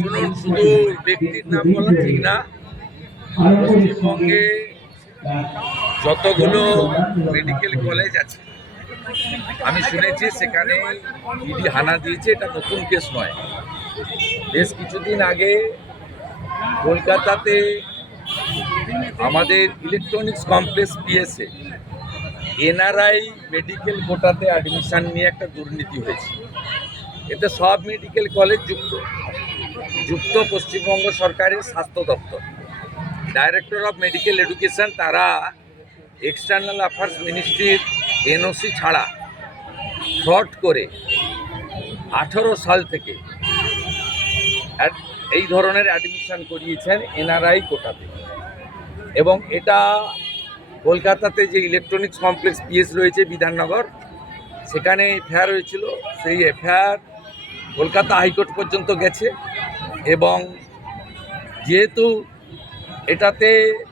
শুনুন শুধু ব্যক্তির নাম বলা ঠিক না, পশ্চিমবঙ্গে যতগুলো মেডিকেল কলেজ আছে, আমি শুনেছি সেখানে ইডি হানা দিয়েছে, এটা নতুন কেস নয়। বেশ কিছুদিন আগে কলকাতাতে আমাদের electronics complex PSA NRI medical কোটাতে admission নিয়ে একটা দুর্নীতি হয়েছে। এতে সব মেডিকেল কলেজ যুক্ত। যুক্ত পশ্চিমবঙ্গ সরকারের স্বাস্থ্য দপ্তর। ডাইরেক্টর অফ মেডিকেল এডুকেশন তারা এক্সটার্নাল অ্যাফেয়ার্স মিনিস্ট্রির এনওসি ছাড়া ফ্রড করে আঠারো সাল থেকে এই ধরনের অ্যাডমিশন করিয়েছেন এনআরআই কোটাতে। এবং এটা কলকাতাতে যে ইলেকট্রনিক্স কমপ্লেক্স পিএস রয়েছে বিধাননগর, সেখানে এফআইআর হয়েছিল। সেই এফআইআর কলকাতা হাইকোর্ট পর্যন্ত গেছে এবং যেহেতু এটাতে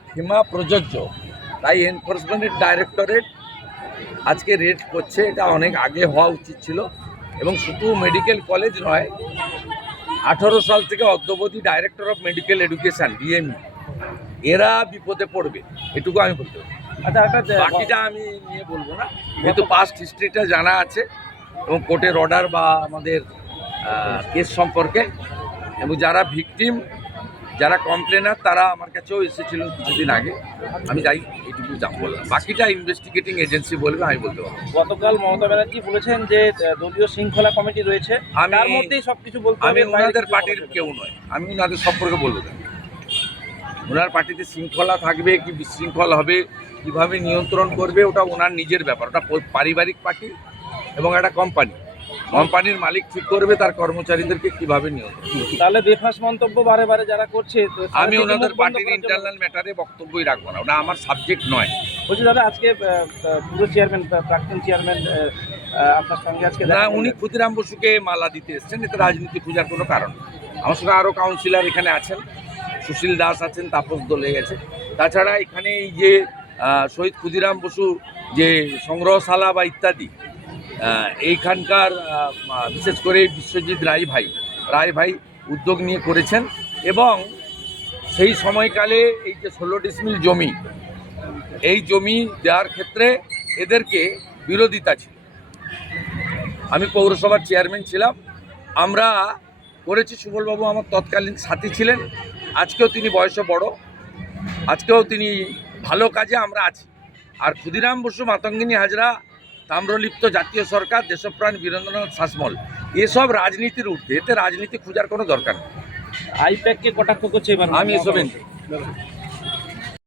সীমা প্রযোজ্য তাই এনফোর্সমেন্টের ডাইরেক্টরেট আজকে রেড করছে এটা অনেক আগে হওয়া উচিত ছিল এবং শুধু মেডিকেল কলেজ নয় আঠারো সাল থেকে অদ্যবধি director of medical education DME এরা বিপদে পড়বে এটুকু আমি বলতে পারি। আচ্ছা বাকিটা আমি নিয়ে বলব না যেহেতু পাস্ট হিস্ট্রিটা জানা আছে এবং কোর্টের অর্ডার বা আমাদের কেস সম্পর্কে। এবং যারা ভিকটিম যারা কমপ্লেনার তারা আমার কাছেও এসেছিল কিছুদিন আগে। আমি যাই এইটুকু যা বললাম। বাকিটা ইনভেস্টিগেটিং এজেন্সি বলবে আমি বলতে পারব। গতকাল মমতা ব্যানার্জি বলেছেন যে দলীয় শৃঙ্খলা কমিটি রয়েছে। আমি- তার মধ্যেই সব কিছু বলতে আমি ওনাদের পার্টির। কেউ নয়। আমি ওনাদের সম্পর্কে বলব। না ওনার পার্টিতে শৃঙ্খলা থাকবে কি বিশৃঙ্খল হবে কীভাবে নিয়ন্ত্রণ করবে ওটা ওনার নিজের ব্যাপার। ওটা পারিবারিক পার্টি এবং একটা কোম্পানি কোম্পানির মালিক ঠিক করবে তার কর্মচারীদেরকে কীভাবে নিয়োগ তাহলে বেফাস মন্তব্য বারে বারে যারা করছে আমি ওনাদের পার্টির ইন্টারনাল ম্যাটারে বক্তব্যই রাখব না। ওটা আমার সাবজেক্ট নয়। বলছি দাদা আজকে পুরো চেয়ারম্যান প্রাক্তন চেয়ারম্যান আপনার সঙ্গে আজকে না উনি ক্ষুদিরাম বসুকে মালা দিতে এসছেন এতে রাজনীতি খোঁজার কোনো কারণ। আমার সঙ্গে আরও কাউন্সিলর এখানে আছেন সুশীল দাস আছেন তাপস দোলে গেছে তাছাড়া এখানে এই যে শহীদ ক্ষুদিরাম বসু যে সংগ্রহশালা বা ইত্যাদি এইখানকার বিশেষ করে বিশ্বজিৎ রায় ভাই। রায় ভাই উদ্যোগ নিয়ে করেছেন এবং সেই সময়কালে এই যে ষোলো ডিসমিল জমি, এই জমি দেওয়ার ক্ষেত্রে এদেরকে বিরোধিতা ছিল। আমি পৌরসভার চেয়ারম্যান ছিলাম। আমরা করেছি সুবলবাবু আমার তৎকালীন সাথী ছিলেন। আজকেও তিনি বয়সে বড়। আজকেও তিনি ভালো কাজে আমরা আছি। আর ক্ষুদিরাম বসু, মাতঙ্গিনী হাজরা তাম্রলিপ্ত জাতীয় সরকার দেশপ্রাণ বীরেন্দ্রনাথ শাসমল। এসব রাজনীতির উঠতে এতে রাজনীতি খোঁজার কোনো দরকার নেই। আইপ্যাককে কটাক্ষ করছে এবার? আমি এসব